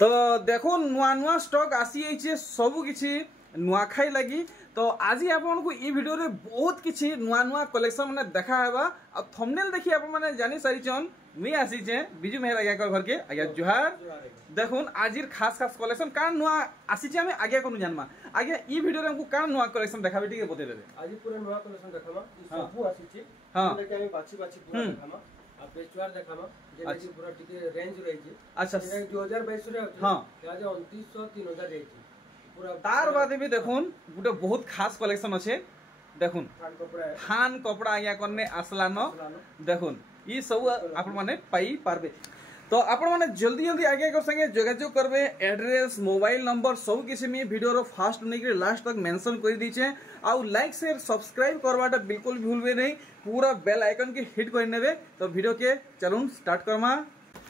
तो देखो नुआ नुआ स्टॉक आसी जाइए सब किसी नुआखाई लगी। तो आज आपन को ई वीडियो रे बहुत किसी नुआ नुआ कलेक्शन माने देखा हेबा। अब थंबनेल देखि आप माने जानि सारिचन मी आसी छे बिजू मेहर आज्ञा घर के आज्ञा जुहार। देखुन आजिर खास खास कलेक्शन का नुआ आसी छे हमें आज्ञा कोन जानमा आज्ञा ई वीडियो रे हमको का नुआ कलेक्शन देखाबे ठीक बते देबे। आज पूरा नुआ कलेक्शन देखामा ई सब आसी छे हां लेके हम बाछी बाछी पूरा देखामा आ पेचवार देखामा जे कि पूरा टिके रेंज रही छे। अच्छा 2022 रे हां आज 2900 3000 रही छे पूरा। तार बाद भी देखुन गुटे बहुत खास कलेक्शन अच्छे। देखुन थान कपड़ा आज्ञा करने आसला न देखुन ये सब आपण माने पाई पारबे। तो आपण माने जल्दी जल्दी आगे कर संगे जोगाजोग करबे। एड्रेस मोबाइल नंबर सब किसी में वीडियो रो फास्ट नहीं के लास्ट तक मेंशन कर दीचे। आउ लाइक शेयर सब्सक्राइब करवाटा बिल्कुल भी भूलबे नहीं। पूरा बेल आइकन के हिट कर नेबे। तो वीडियो के चलून स्टार्ट करमा।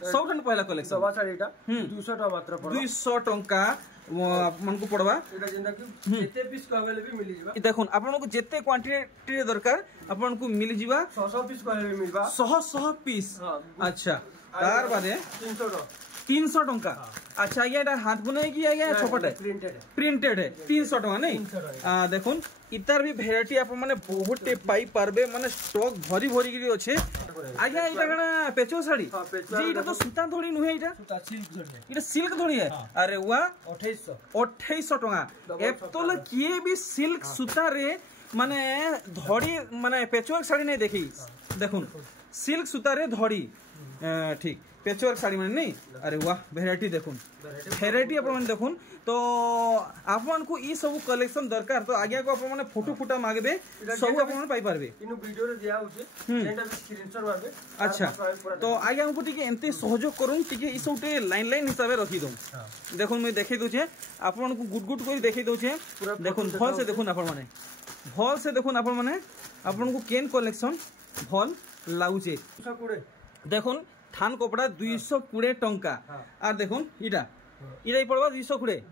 सबठन पहला कलेक्शन सवा साड़ीटा 200 टका मात्र पड़ो 200 टका मन को पड़वा। एटा जेंदा कि जेते पीस कहले भी मिली जिबा। देखुन आपन को जेते क्वांटिटी दरकार आपन को मिल जिबा। 100 पीस कहले भी मिलबा 100 पीस। अच्छा तार बादे 300 टका। अच्छा ये हाथ बुने की आगे छपट है प्रिंटेड है 300 टका नहीं। देखुन इतार भी भेराइटी आप माने बहुत पाई पारबे माने स्टॉक भरी भरी गिरी अच्छे। आज्ञा इटा कना पेचो साड़ी जे इटा तो सूता धोड़ी नुहे इटा सूता सिल्क धोड़ी इटा सिल्क धोड़ी है। अरे वाह 2800 टका। एप्तल किए भी सिल्क सूता रे माने धोड़ी माने पेचवर्क साड़ी नहीं देखी। देखुन सिल्क सूता रे धोड़ी ठीक पेचवर्क साड़ी माने नहीं। अरे वाह वेराइटी देखुन वेराइटी अपन देखुन। तो आपन को ई सब कलेक्शन दरकार तो आगे को अपन माने फोटो फुटा मागबे सब अपन पाई पारबे इनु वीडियो रे दिया होचे जेंटा भी स्क्रीनशॉट मारबे। अच्छा तो आगे हमको टिके एंते सहयोग करूं टिके ई सबटे लाइन लाइन हिसाब रे रखी दऊ। देखुन मैं देखै दउ छे आपन को गुड गुड करी देखै दउ छे। देखुन भल से देखुन अपन माने भल से देखुन अपन माने आपन को केन कलेक्शन भल लाउचे। देखुन थान कपड़ा 220 टंका और देखुन इटा इटा पड़वा 220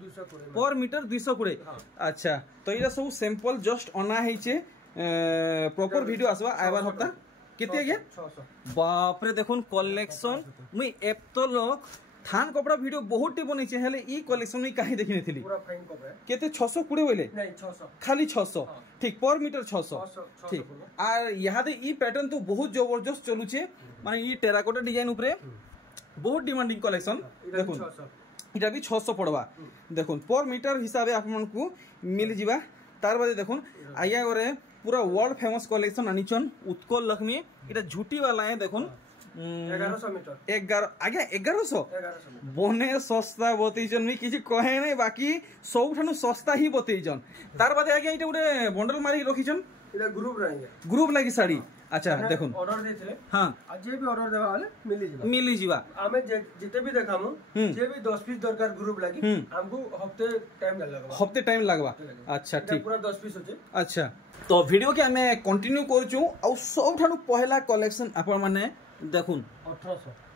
पर मीटर 220। अच्छा तो इटा सब सैंपल जस्ट अना हेचे प्रॉपर वीडियो आसवा आइबार हप्ता केते गे 600 बाप रे। देखुन कलेक्शन मुई एप तो लोग थान कपड़ा वीडियो बहुत टी बनै छै हेले ई कलेक्शन में काहे देखि नथिली पूरा फाइन कपड़ा केते 620 बोले नहीं 600 खाली 600 ठीक पर मीटर 600 ठीक। और यहाँ दे ई पैटर्न तो बहुत जबरदस्त चलू छे माने ई टेराकोटा डिजाइन ऊपर बहुत डिमांडिंग कलेक्शन। देखुन इटा भी 600 पड़वा। देखुन पर मीटर हिसाब आपन को मिल जिबा। तार बाद देखुन आया गरे पूरा वर्ल्ड फेमस कलेक्शन आनिचन उत्कल लक्ष्मी इटा झूठी वाला है। देखुन 1100 मीटर 11 आगे 1100 बने सस्ता बतईजन मी किछि कहे नै बाकी सब ठानु सस्ता ही बतईजन। तार बाद आगे इटा उडे बंडल मारी रखिजन इटा ग्रुप लागी साड़ी। अच्छा देखुन ऑर्डर देथिले हां आज जे भी ऑर्डर देबा वाले मिली जिबा। आमे जेते भी देखामु जे भी 10 पीस दरकार ग्रुप लागी हमको हफ्ते टाइम लगबा। अच्छा ठीक पूरा 10 पीस होचे। अच्छा तो वीडियो के हमें कंटिन्यू करछु और सब ठानु पहला कलेक्शन आपन माने देखुन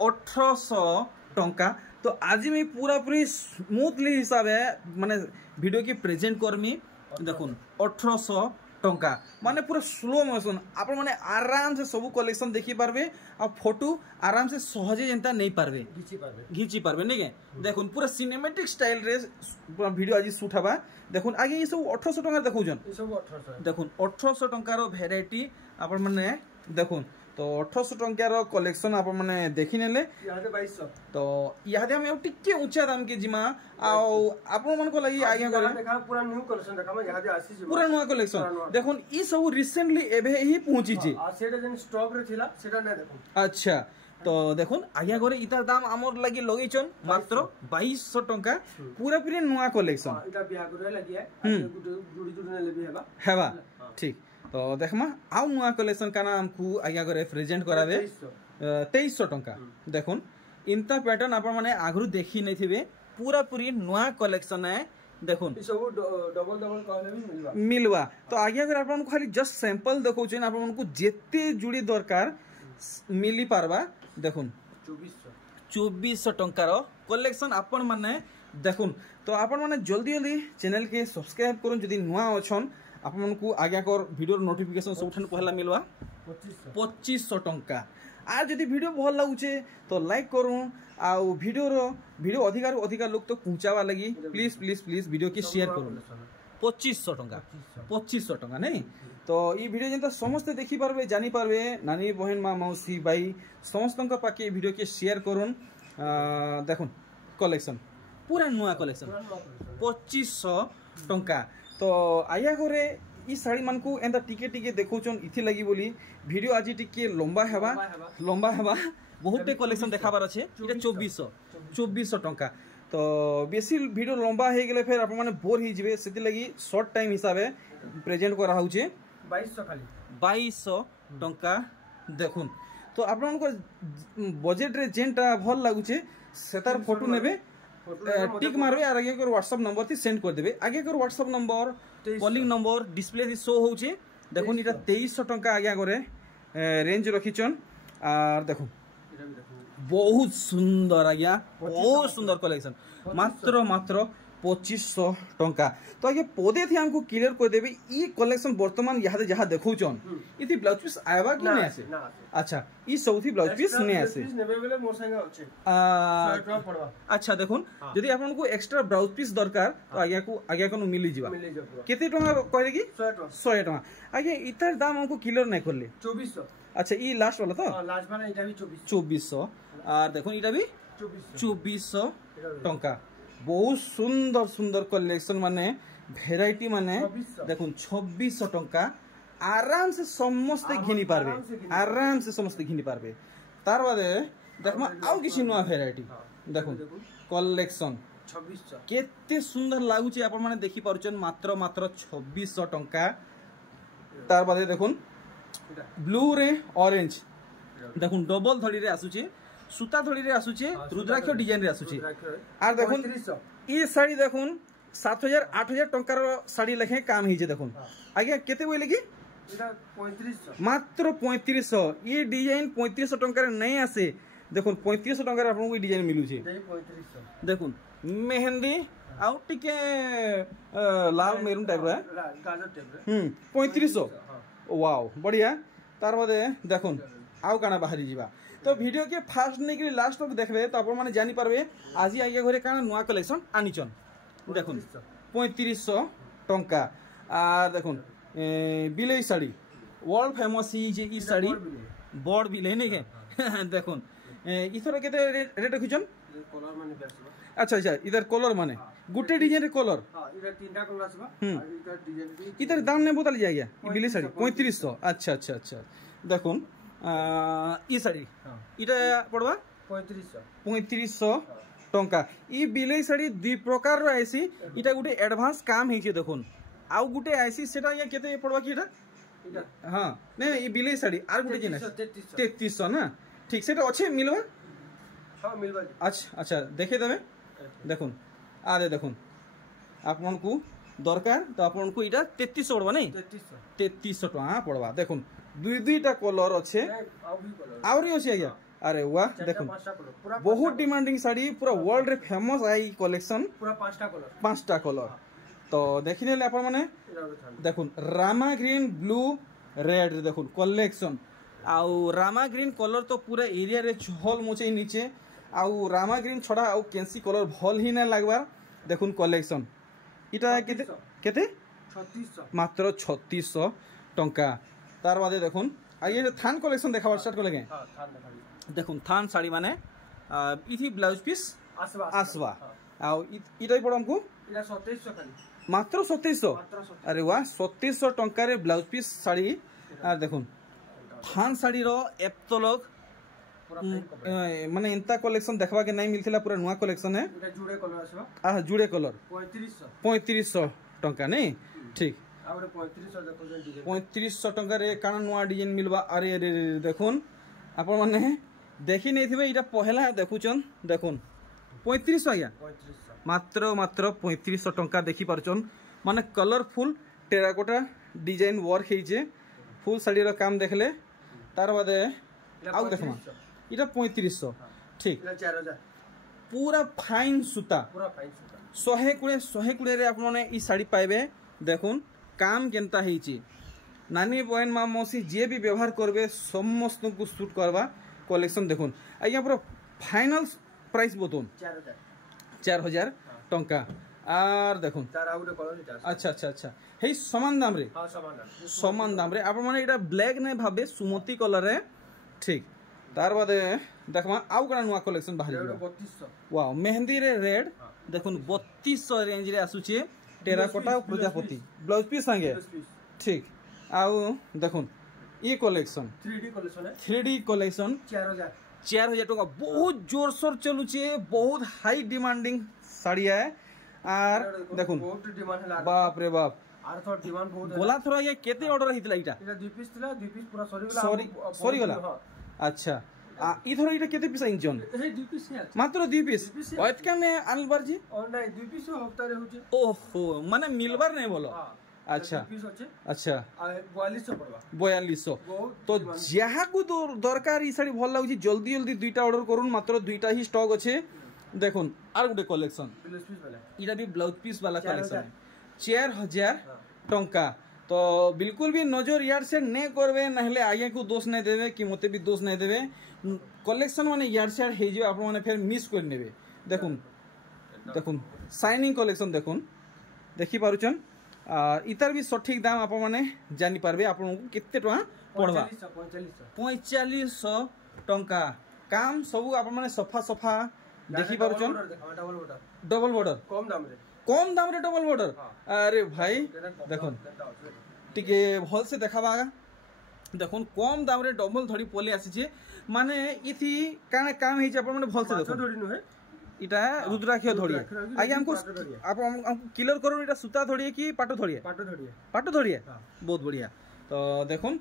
1800 टंका। तो आज मैं पूरा पूरी स्मूथली हिसाब है माने वीडियो की प्रेजेंट करमी। देखुन 1800 टंका माने पूरा स्लो मोशन आपण माने आराम से सब कलेक्शन देखि पारबे आ फोटो आराम से सहजे जनता नहीं पारबे घिची पारबे नहीं के। देखुन पूरा सिनेमैटिक स्टाइल रे पूरा वीडियो आज शूट हबा। देखुन आगे ये सब 1800 टंका देखौजन ये सब 1800। देखुन 1800 टंका रो वेराइटी आपण माने देखुन तो 1800 टंका रो कलेक्शन आपण माने देखि नेले। यादे 2200 तो यादे हम टिके ऊंचा दाम के जिमा आ आपण मन को लागि आगे करे देखा पूरा न्यू कलेक्शन देखा मैं यादे आसी जे पूरा न्यू कलेक्शन। देखुन ई सब रिसेंटली एबे ही पहुंची जे आ सेटा जन स्टॉक रे थिला सेटा नै देखुन। अच्छा तो देखुन आगे करे इतार दाम हमर लागि लगैचन मात्र 2200 टंका पूरा पूरी न्यू कलेक्शन। इटा बिया करे लागि है जुड़ी नेले भी हेबा ठीक। तो देखमा आउ नुआ कलेक्शन का नाम को आज्ञा करे प्रेजेंट करावे 2300 टंका। देखुन इनता पैटर्न आपण माने आगरु देखि नै थिबे पूरा पूरी नुआ कलेक्शन है। देखुन ई सब डबल कहले भी मिलवा। तो आज्ञा करे आपण को खाली जस्ट सैंपल देखौ छै आपण को जेते जुड़ी दरकार मिली पारबा। देखुन 2400 टंका रो कलेक्शन आपण माने देखुन। तो आपण माने जल्दी जल्दी चैनल के सब्सक्राइब करन जदी नुआ अछन आपन को आगे कर वीडियो नोटिफिकेशन सब पहला मिलवा 2500 टंका। आर जदि वीडियो भल लगुचे तो लाइक करूँ आउ वीडियो अधिकार लोग तो पहुँचावा लगी प्लीज प्लीज प्लीज वीडियो की शेयर करूँ 2500 टंका 2500 टंका नहीं तो ये वीडियो जेनता समस्ते देखी पारबे जानी पारबे नानी बहन माँ मौसी भाई समस्त पाके वीडियो के शेयर करूँ देखुन कलेक्शन पूरा नुआ कलेक्शन 2500 टंका तो आया घरे ई साड़ी मान को एंता टिके देखौचन इथि लगी बोली वीडियो आज टिके लंबा हेबा बहुत कलेक्शन देखाबार अच्छे इटा 2400 टंका तो बेसी वीडियो लंबा हो गले फिर आप माने बोर ही जिवे सेति लगी शॉर्ट टाइम हिसाबे प्रेजेंट करा होचे 2200 खाली 2200 टंका देखुन तो आपन को बजेट रे जेनटा भल लागुचे सेतार फोटो नेबे टिक मारबे आर आगे को व्हाट्सएप नंबर थी सेंड कर देबे आगे को WhatsApp number calling number display थी शो होचे देखुन इटा 2300 टंका आगे करे रेंज रखिचन आर देखुन बहुत सुंदर आज्ञा बहुत सुंदर कलेक्शन मात्र 2500 टंका तो आगे पदे थी हमको क्लियर कर देबे ई कलेक्शन वर्तमान यहाँ जहाँ देखौचन इति ब्लाउज पीस आएबा कि नहीं आसे अच्छा ई सबथि ब्लाउज पीस नहीं आसे मोर संगे अछि अच्छा देखुन यदि आपन को एक्स्ट्रा ब्लाउज पीस दरकार तो आगे को मिली जिबा केते टंका कहले की 100 टंका आगे इतर दाम हमको क्लियर नहीं करले 2400 अच्छा ई लास्ट वाला तो लास्ट वाला इटा भी 2400 और देखो इटा भी 2400 टंका बहुत सुंदर सुंदर कलेक्शन माने भेराइटी माने देखो 2600 टंका आराम से समस्ते घिनी पारबे आराम से समस्ते घिनी पारबे तार बादे देखमा आउ किछि नया भेराइटी देखो कलेक्शन 2600 केते सुंदर लागुचे आपण माने देखि पारुचन मात्र 2600 टंका तार बादे देखुन ब्लू रे ऑरेंज देखुन डबल धड़ी रे आसुचे सूता धड़ी रे आसुचे रुद्राक्ष डिजाइन रे आसुचे आर देखुन ई साड़ी देखुन 7000 8000 टंकार साड़ी लखे काम हिजे देखुन आगे केते बोले की इटा 3500 मात्र 3500 ये डिजाइन 3500 टंकार नहीं आसे देखुन 3500 टंकार आपन को डिजाइन मिलु छे 3500 देखुन मेहंदी आउ टिके लाल मेरून टाइप रे गाजर टाइप रे 3500 वाओ बढ़िया तार बादे देखुन आउ काना बाहरी जीवा तो वीडियो के फास्ट नहीं कि लास्ट तक देखबे तो आपण माने जानि पारबे आज आगे घरे काना नुआ कलेक्शन आनिचन देखुन 3500 टंका आ देखुन बिलेई साड़ी वर्ल्ड फेमस ही जे ई साड़ी बड़ बिलेई नहीं के देखुन इथर केते रेट रखिचन कलर माने बेसबा अच्छा अच्छा इधर कलर माने गुटे डिजाइन रे कलर हां इधर तीनटा कलर आसबा और इधर डिजाइन भी इधर दाम ने बदल जाइए ई बिलेई साड़ी 3500 अच्छा अच्छा अच्छा देखुन ई साड़ी इटा पड़वा 3500 टंका ई बिलेई साड़ी दुई प्रकार रो आइसी इटा गुटे एडवांस काम हिचे देखुन आउ गुटे आइसी सेटा या केते पड़वा की इटा हां नै ई बिलेई साड़ी आर गुटे जिना 3300 ना ठीक सेटा अच्छे मिलबा हां मिलबा अच्छा अच्छा देखे देबे देखुन आरे देखुन आपन को दरकार तो आपन को इटा 3300 पड़वा नहीं 3300 टका पड़वा देखुन दुईटा कलर अच्छे आउरी अच्छे आज्ञा अरे वाह देखुन बहुत डिमांडिंग साड़ी पूरा वर्ल्ड रे फेमस आई कलेक्शन पूरा पांचटा कलर तो देखि नेले आपण माने देखुन रामा ग्रीन ब्लू रेड देखुन कलेक्शन आउ रामा ग्रीन कलर तो पूरा एरिया रे छल मोचे नीचे आउ रामा ग्रीन छड़ा आउ कैंसी कलर भल ही ना लागबार देखुन कलेक्शन इटा केते केते 3600 मात्र 3600 टंका तार बादे देखुन आगे थान कलेक्शन देखाबार स्टार्ट करले के हां थान देखाबी देखुन थान साड़ी माने इथि ब्लाउज पीस आसवा आ इटाई पड़ हमको इला 2700 खाली मात्र 2700 अरे वाह 2700 टंका रे ब्लाउज पीस साड़ी आ देखुन थान साड़ी रो एप्तलक माने इंता कलेक्शन देखबा के नहीं मिलथिला पूरा नुआ कलेक्शन है इटा जुड़े कलर आसबा आ जुड़े कलर 3500 टंका नहीं ठीक आउरे 3500 देखो डिजाइन 3500 टंका रे काना नुआ डिजाइन मिलबा अरे अरे देखुन आपण माने देखि नहीं थिबे इटा पहला देखुचन देखुन 3500 आज्ञा 3500 मात्र 3500 टंका देखि पारचन माने कलरफुल टेराकोटा डिजाइन वर्क हेजे फुल साड़ी रो काम देखले तार बादे आउ देखमा इटा 3500 ठीक इला 4000 पूरा फाइन सूता 100 कुड़े रे आपण माने ई साड़ी पाइबे देखुन काम केनता हेची नानी बहन माँ मौसी जे भी व्यवहार करबे समस्त को सूट करवा कलेक्शन देखुन आज्ञा पूरा फाइनल प्राइस बतौन 4000 टंका आर देखुन अच्छा अच्छा अच्छा हे समान दाम रे समान दाम रे आपण माने एटा ब्लैक ने भाबे सुमती कलर रे ठीक तार बाद देखमा आउ कना नुवा कलेक्शन बाहर 3200 वाओ मेहंदी रे रेड देखुन 3200 रेंज रे आसुचे टेराकोटा प्रजापति ब्लाउज पीस संगे ठीक आउ देखुन ये कलेक्शन 3D कलेक्शन 4000 टका बहुत जोर सोर चलुचे बहुत हाई डिमांडिंग साड़ी है आर देखुन बाप रे बाप आर थोड़ा डिमांड बहुत गोला थोड़ा ये केते ऑर्डर हितला इटा एटा 2 पीस थिला 2 पीस पूरा सरी गला अच्छा ई थोड़ा इटा केते पीस इंजन हे 2 पीस है मात्र 2 पीस ओत कने अनबर जी और नहीं 2 पीस हफ्ता रे होचे ओहो माने मिलबार नहीं बोलो अच्छा अच्छा 4200 पड़वा 4200 तो जहा को दरकार ई साड़ी भल लागुची जल्दी जल्दी दुईटा ऑर्डर करूँ मात्र दुईटा ही स्टॉक अच्छे देखुन आर गुटे कलेक्शन इटा भी ब्लाउज पीस वाला कलेक्शन 4000 टंका तो बिल्कुल भी नजर यार से नहीं करवे नहले आगे को दोष नहीं देवे कि मते भी दोष नहीं देवे कलेक्शन माने यार से हे जे आप माने फिर मिस कर नेबे देखुन देखुन शाइनिंग कलेक्शन देखुन देखि पारुचन और इतार भी सठिक दाम आप माने जानि पारबे आपन को केते टका पड़वा 4500 टंका काम सब आप माने सफा सफा देखि पारुचन डबल बॉर्डर कम दाम रे डबल बॉर्डर अरे भाई देखुन टिके भल से देखाबा देखुन कम दाम रे डबल धड़ी पले आसी छे माने इथि काने काम हे छे आप माने भल से देखुन इटा रुद्राक्ष धड़ी आगे हमको आप हमको क्लियर करो इटा सूता धड़ी कि पाटो धड़ी पाटो धड़ी बहुत बढ़िया तो देखुन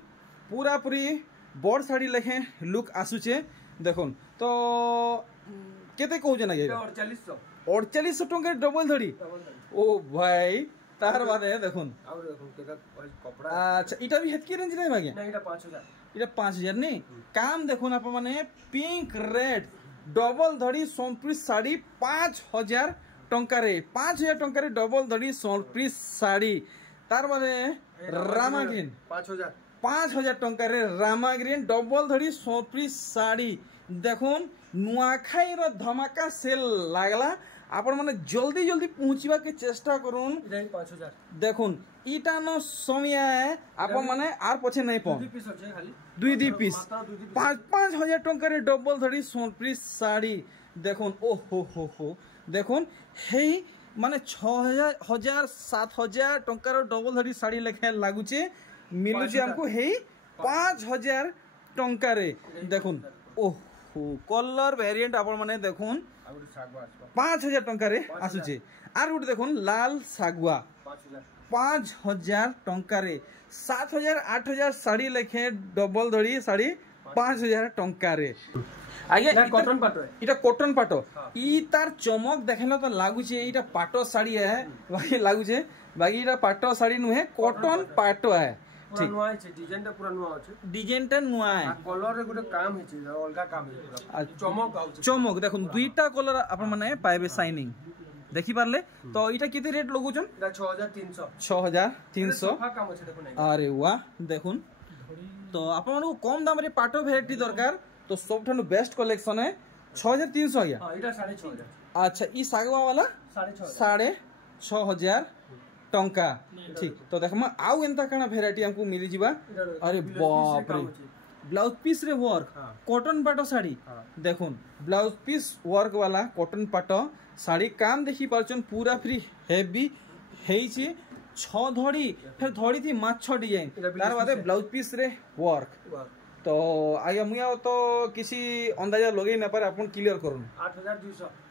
पूरा पूरी बड़ साड़ी लेखे लुक आसुचे देखुन तो केते कहू ना 4800 टंका डबल धड़ी ओ भाई तार बाद देखुन अच्छा इटा भी हेतकी रेंज रे भागे नहीं इटा 5000 नहीं काम देखुन आप माने पिंक रेड डबल धड़ी सोमप्रीस साड़ी 5000 टंका रे 5000 टंका रे डबल धड़ी सोमप्रीस साड़ी तार बादे रामा ग्रीन 5000 टंका रे रामा ग्रीन डबल धड़ी सोमप्रीस साड़ी देखुन नुआखाई रो धमाका सेल लागला आपण माने जल्दी जल्दी पहुंचीबा के चेष्टा करून 5000 देखुन इटा न समय है आप माने आर पछे नहीं पहुं 2 पीस अछि खाली 2 पीस 5000 टंका रे डबल धड़ी सोनप्रीस साड़ी देखुन ओ हो देखुन हे माने 6000 7000 टंका रो डबल धड़ी साड़ी लेखे लागुचे मिलुचे हमको हे 5000 टंका रे देखुन ओह कलर वेरिएंट आपण माने देखुन 5000 टंका रे आसुचे आर गुटे देखुन लाल सागुआ 5000 टंका रे 7000 8000 साड़ी लेखे डबल धड़ी साड़ी 5000 टंका रे आगे कॉटन पाटो इटा कॉटन पाटो ई तार चमक देखला तो लागुचे इटा पाटो साड़ी है बाकी लागुचे बाकी इटा पाटो साड़ी नुहे कॉटन पाटो है ठीक नुआ है डिजाइन टा पूरा नुआ है डिजाइन टा नुआ है कलर रे गुटे काम है अलगा काम है चमक आउछ चमक देखुन दुईटा कलर आपण माने पाइबे शाइनिंग देखि पारले तो इटा केते रेट लगुचन 6300 काम अछि देखुन अरे वाह देखुन तो आपण को कम दाम रे पाटो वैरायटी दरकार तो सबठानु बेस्ट कलेक्शन है 6300 या हां इटा 6500 अच्छा ई सागवा वाला 6500 टंका ठीक तो देखमा आउ एंता काना वैरायटी हमको मिली जीवा अरे बाप रे ब्लाउज पीस रे वर्क कॉटन पाटो साड़ी देखुन ब्लाउज पीस वर्क वाला कॉटन पाटो साड़ी काम देखि परचन पूरा फ्री हेवी हेई छी 6 धड़ी फिर धड़ी थी 5 डिजाइन तार बादे ब्लाउज पीस रे वर्क तो आगे मुया तो किसी अंदाजा लगे न पर अपन क्लियर करूँ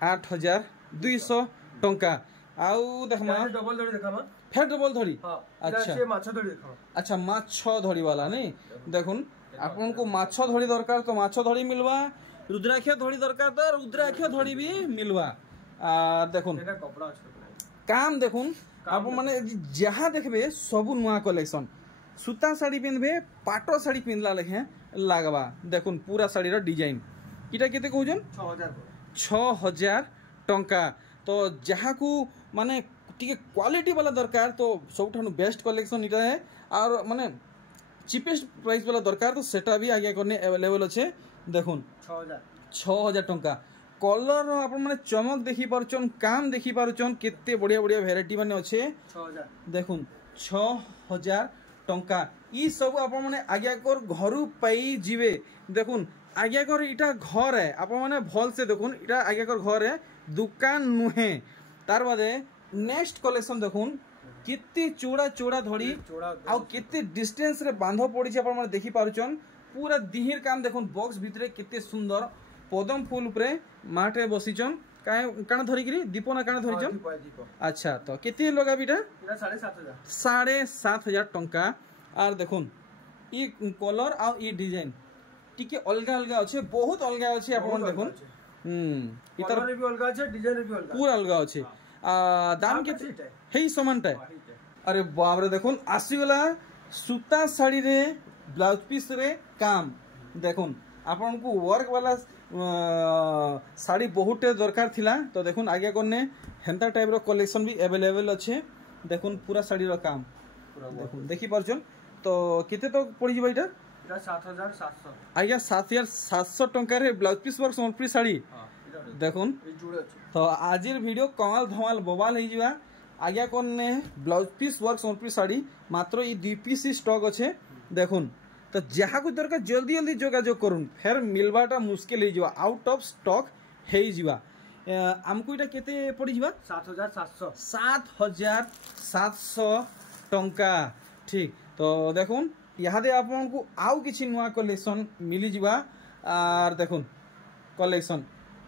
8200 टंका आउ देखमा डबल धड़ी देखामा फिर डबल धड़ी अच्छा से माछ धड़ी देखामा अच्छा माछ धड़ी वाला नहीं देखुन आपन को माछ धड़ी दरकार तो माछ धड़ी मिलवा रुद्राक्ष धड़ी दरकार तो रुद्राक्ष धड़ी भी मिलवा आ देखुन कपड़ा काम देखुन आप माने जहाँ देखबे सब नुआ कलेक्शन सूता साड़ी पिंधबे पाटो साड़ी पिंधला लेखे लागबा देखुन पूरा साड़ी रो डिजाइन इटा केते कहउजन 6000 टंका तो जहाँ को माने टिके क्वालिटी वाला दरकार तो सबठानु बेस्ट कलेक्शन इटा है और माने चीपेस्ट प्राइस वाला दरकार तो सेटा भी आगे करने अवेलेबल अच्छे देखुन 6000 टंका कलर आप माने चमक देखि पारुचन काम देखि पारुचन केते बढ़िया बढ़िया वेराइटी माने अच्छे 6000 देखुन 6000 टंका ई सब आप माने आज्ञा कर घरु पाई जिवे देखुन आज्ञा कर इटा घर है आप माने भल से देखुन इटा आज्ञा कर घर है दुकान नुहे तार बादे नेक्स्ट कलेक्शन देखुन कितने चौड़ा चौड़ा धड़ी आ कितने डिस्टेंस रे बांध पड़ी आप माने देखि पारुचन पूरा दिहिर काम देखुन बॉक्स भितरे कितने सुंदर पदम फूल उपरे माटे बसीचन काना धरी करी दीप ना काना धरीचन अच्छा तो केते लगा बिटा 7500 टंका आर देखुन ई कलर आ ई डिजाइन टिके अलगा अलगा अच्छे बहुत अलगा अच्छे आपन देखुन कलर रे भी अलगा अच्छे डिजाइन रे भी अलगा पूरा अलगा अच्छे दाम केते हेई समानटा अरे बाप रे देखुन आसी गला सूता साड़ी रे ब्लाउज पीस रे काम देखुन आपन को वर्क वाला साड़ी बहुत दरकार थिला तो देखुन आगे करने हेंता टाइप रो कलेक्शन भी अवेलेबल अच्छे देखुन पूरा साड़ी रो काम देखुन देखि परछन तो केते तो पड़ी जिबा इटा 7700 आज्ञा 7700 टंका रे blouse piece work Sambalpuri sari देखुन तो आजिर वीडियो कमाल धमाल बवाल हो जिबा आज्ञा करने blouse piece work Sambalpuri sari मात्र ई 2 पीस स्टॉक अच्छे देखुन तो जहाँ को दरकार जल्दी जल्दी जोगाजोग करूँ फिर मिलवाटा मुश्किल हो आउट ऑफ स्टॉक हो आमको इटा केते पड़ी जिबा 7700 टंका ठीक तो देखुन यहाँ दे आपको आउ किछि नुआ कलेक्शन मिली जिबा आर देखुन कलेक्शन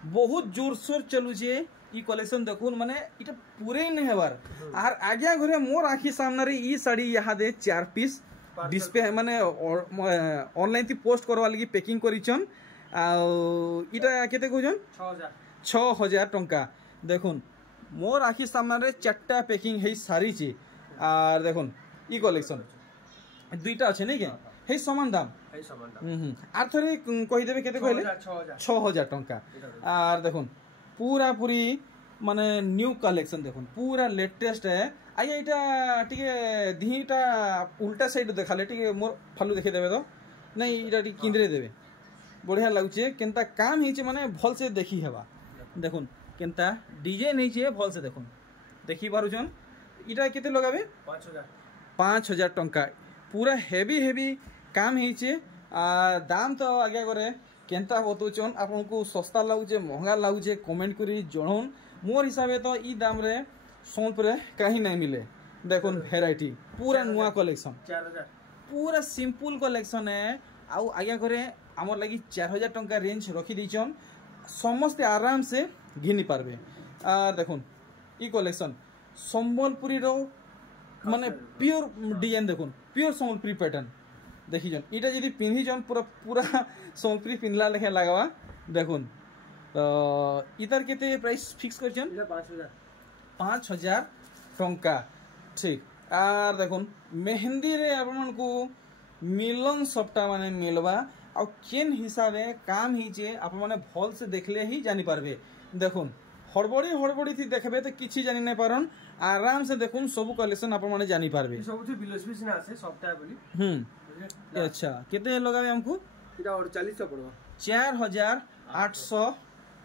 बहुत जोर सोर चलुचे ई कलेक्शन देखुन माने इटा पूरे नहीं हेबार आर आज्ञा घरे मोर आखि सामने रे ई साड़ी यहाँ दे 4 पीस डिस्प्ले माने ऑनलाइन थी पोस्ट करवा लगी पैकिंग करिचन आ इटा केते कहजन 6000 टंका देखुन मोर आखि सामने रे 4टा पैकिंग हे सारी ची आर देखुन ई कलेक्शन दुईटा अच्छे नहीं के हे समान दाम आर थरे कहि देबे केते कहले 6000 टंका आर देखुन पूरा पूरी माने न्यू कलेक्शन देखुन पूरा लेटेस्ट है आया इटा टिके दिहिटा उल्टा साइड देखाले टिके मोर फालू देखे देबे तो नहीं इटा टिके किंदरे देबे बढ़िया लागुचे केनता काम हिचे माने भल से देखी हेबा देखुन केनता डिजाइन हिचे भल से देखुन देखि पारुचन इटा केते लगाबे 5000 टंका पूरा हेवी हेवी काम हिचे दाम तो आगे करे केनता बतौचन आपन को सस्ता लागुचे महंगा लागुचे कमेंट करी जणोन मोर हिसाबे तो ई दाम रे सोनपुरे कहीं नहीं मिले देखुन वेराइटी पूरा नुआ कलेक्शन 4000 पूरा सिंपल कलेक्शन है आउ आगे करे हमर लगी 4000 टंका रेंज रखी दीचन समस्त आराम से घिनी पारबे देखुन ई कलेक्शन संबलपुरी रो माने प्योर डिजाइन देखुन प्योर संबलपुरी पैटर्न देखी जन इटा यदि पिन्ही जन पूरा पूरा संबलपुरी पिनला लेखे लगावा देखुन इधर केते प्राइस फिक्स करजन 5000 टंका ठीक आर देखुन मेहंदी रे आपन को मिलन सप्ताह माने मिलवा आ केन हिसाबे काम हिचे आप माने भल से देखले ही जानी पारबे देखुन हड़बड़ी थी देखबे तो किछि जानि नै पारन आराम से देखुन सब कलेक्शन आप माने जानी पारबे सब थी बिलोसपीस ना आसे सप्ताह बोली अच्छा केते लगाबे हमको इटा 4800 पड़बा 4800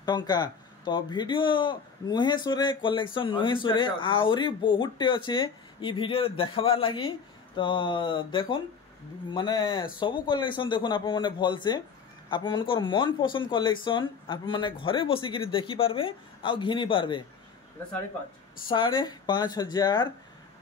टंका तो वीडियो नुहे सोरे कलेक्शन नुहे सोरे आउरी बहुतटे अच्छे ई वीडियो रे देखबा लागि तो देखुन माने सब कलेक्शन देखुन आप माने भल से आप मनकर मन पसंद कलेक्शन आप माने घरे बसी के देखि पारबे आ घिनी पारबे 5500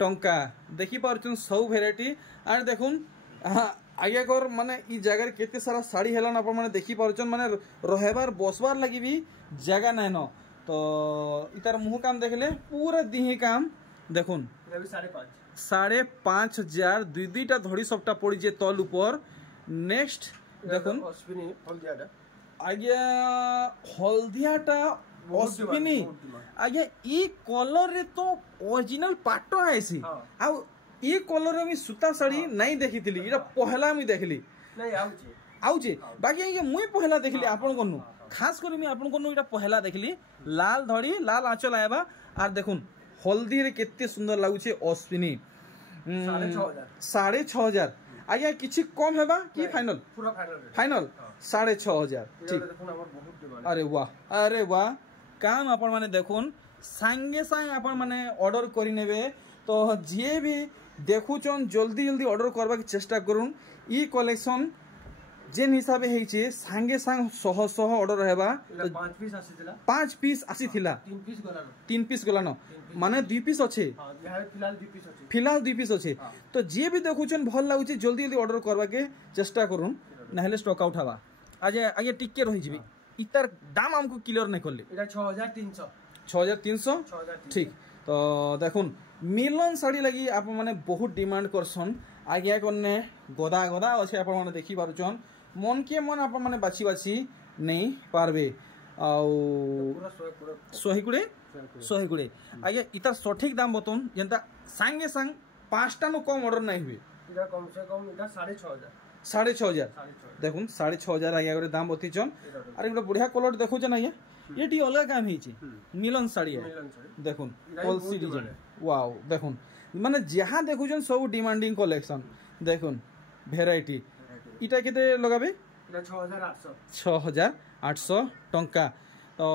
टंका देखि पारछन सब वेराइटी आर देखुन आगे कर माने ई जगह केते सारा साड़ी हेलन आप माने देखि पारछन माने रहेबार बसबार लागि भी जगह नै न तो इतार मुंह काम देखले पूरा दिही काम देखुन 5500 दुईटा धड़ी सबटा पड़ी जे तल ऊपर नेक्स्ट देखुन आगे हल्दियाटा अश्विनी आगे ई कलर रे तो ओरिजिनल पाटो आइसी आ ई कलर रे मी सूता साड़ी नहीं देखिथिली इरा पहला मी देखली नहीं आउचे बाकी ये मुई पहला देखली आपन कोनु खास करी मी आपन कोनु इरा पहला देखली लाल धड़ी लाल आंचल आएबा आर देखुन हल्दी रे केते सुंदर लागुचे अश्विनी 6500 आज्ञा किछि कम हेबा कि फाइनल पूरा फाइनल 6500 ठीक अरे वाह काम आपण माने देखुन संगे संग आपण माने ऑर्डर करि नेबे तो जे भी देखुचन जल्दी जल्दी ऑर्डर करबा के चेष्टा करूँ ई कलेक्शन जेन हिसाब से सांगे सांग शह ऑर्डर हेबा 5 पीस आसी थिला 3 पीस गलानो माने 2 पीस अच्छे फिलहाल 2 पीस अच्छे तो जे भी देखुचन भल लागुचे जल्दी जल्दी ऑर्डर करबा के चेष्टा करूँ ना स्टॉक आउट हवा आज आगे टिके रही जीवी इतार दाम हमको क्लियर नहीं करले एटा 6300 ठीक तो देखुन मिलन साड़ी लगी आप माने बहुत डिमांड करसन आज्ञा करने गदा गदा अच्छे आप माने देखि पारुचन मन के मन आप माने बाछी बाछी नहीं पारबे आउ 100 आज्ञा इतार सठिक दाम बतौन जेंता संगे संग 5टा नो कम ऑर्डर नहीं हुए इटा कम से कम इटा 6500 देखुन 6500 आज्ञा करे दाम बतीचन अरे गोटे बढ़िया कलर देखुचन आज्ञा ये टी अलग काम हिची मिलन साड़ी है देखुन पॉलिसी डिजाइन वाओ देखुन माने जहाँ देखुचन सब डिमांडिंग कलेक्शन देखुन वेराइटी इटा केते लगाबे इटा 6800 टंका तो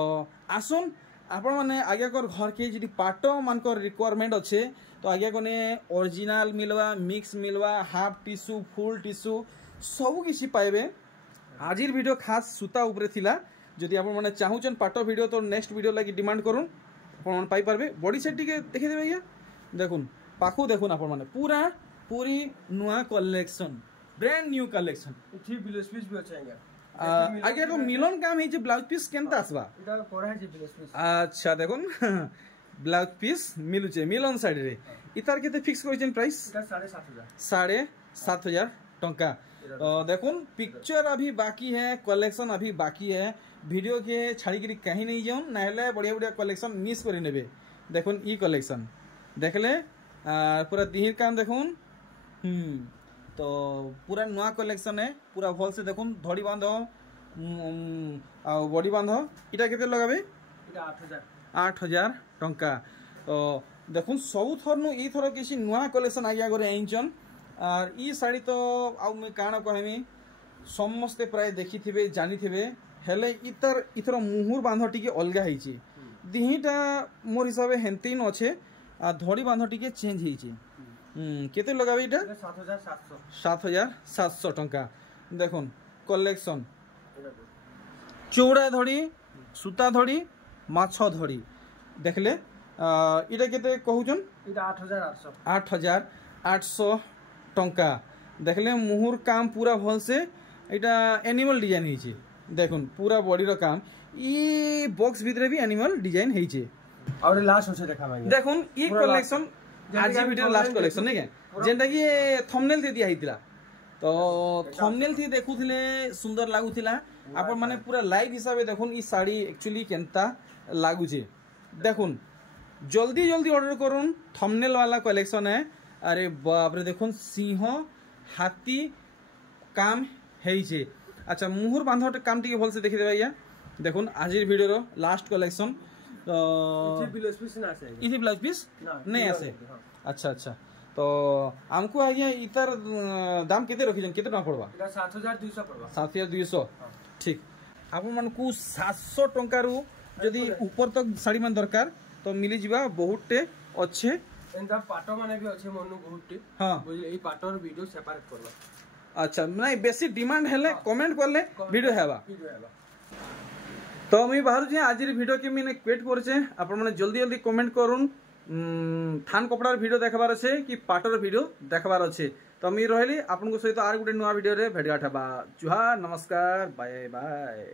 आसुन आपण माने आगे कर घर के जी पाटो मानकर रिक्वायरमेंट अच्छे तो आगे कने ओरिजिनल मिलवा मिक्स मिलवा हाफ टिश्यू फुल टिश्यू सब किसी पाइबे आजिर वीडियो खास सूता उपरे थिला जदि आपण माने चाहुचन पाटो वीडियो तो नेक्स्ट वीडियो लगी डिमांड करूँ आपण पाई पारबे बॉडी सेट टिके देखि देबे भैया देखुन पाखु देखुन आपण माने पूरी नुआ कलेक्शन ब्रांड न्यू कलेक्शन इथि ब्लाउज पीस भी अछि आगे को मिलन काम है जे ब्लाउज पीस केनता आसबा इटा कोरा है जे ब्लाउज पीस अच्छा देखुन ब्लाउज पीस मिलुचे मिलन साड़ी रे इतार केते फिक्स करिसेन प्राइस इटा 7500 टंका तो देखुन पिक्चर अभी बाकी है कलेक्शन अभी बाकी है वीडियो के छाड़ी कहीं नहीं जाऊन ना बढ़िया बढ़िया कलेक्शन मिस कर नेबे देखुन ई कलेक्शन देखले पूरा दिहिर काम देखुन तो पूरा नुआ कलेक्शन है पूरा भल से देखुन धड़ी बांध आ बॉडी बांध इटा केते लगाबे इटा 8000 टंका तो देखुन सब थर नु ई थर किसी नुआ कलेक्शन आगे आगे आइचन और ई साड़ी तो आउ मैं काण कहमी समस्ते प्राय देखी थे जानी थे हेले इतर मुहुर बांध टी अलगा है दिहिटा मोर हिसाब से हेन्तीन अच्छे आ धड़ी बांध टी चेंज हो केते लगाबे इटा 7700 टंका देखुन कलेक्शन चौड़ा धड़ी सूता धड़ी माछ धड़ी देखले इटा केते कहउचन इटा 8800 टंका देखले मुहुर काम पूरा भल से इटा एनिमल डिजाइन है देखुन पूरा बॉडी रो काम ई बॉक्स भीतर भी एनिमल डिजाइन है और लास्ट होछे देखा भाई देखुन ई कलेक्शन आज वीडियो लास्ट कलेक्शन नहीं के जेंटा कि थंबनेल दे दिया हितला तो थंबनेल थी देखुथिले सुंदर लागुथिला आपण माने पूरा लाइव हिसाब से देखुन ई साड़ी एक्चुअली केनता लागुचे देखुन जल्दी जल्दी ऑर्डर करूँ थंबनेल वाला कलेक्शन है अरे बाप रे देखुन सिंह हाथी काम है अच्छा मुहुर बांध काम टी भल से देखी देबा या देखुन आज वीडियो रो लास्ट कलेक्शन तो इथि ब्लाउज पीस नहीं आसे अच्छा अच्छा तो हमको आज्ञा इतर दाम केते रखिजन केते टका पड़बा 7200 पड़बा 7200 ठीक आपन मन को 700 टंका रु यदि ऊपर तक साड़ी मन दरकार तो मिली जिबा बहुतटे अच्छे एंदा पाटो माने भी अच्छे मनु बहुतटे हां बुझले एई पाटोर वीडियो सेपरेट करबा अच्छा नहीं बेसी डिमांड हेले कमेंट करले वीडियो हेबा तो मैं बाहर जे आज वीडियो के मैंने क्वेट करछे आपण माने जल्दी जल्दी कमेंट करूँ थान कपड़ार वीडियो देखबार अच्छे कि पाटर वीडियो देखबार अच्छे तो मैं रही आपन सहित आर गोटे नुआ वीडियो रे भेट गाठबा जुहार नमस्कार बाय बाय।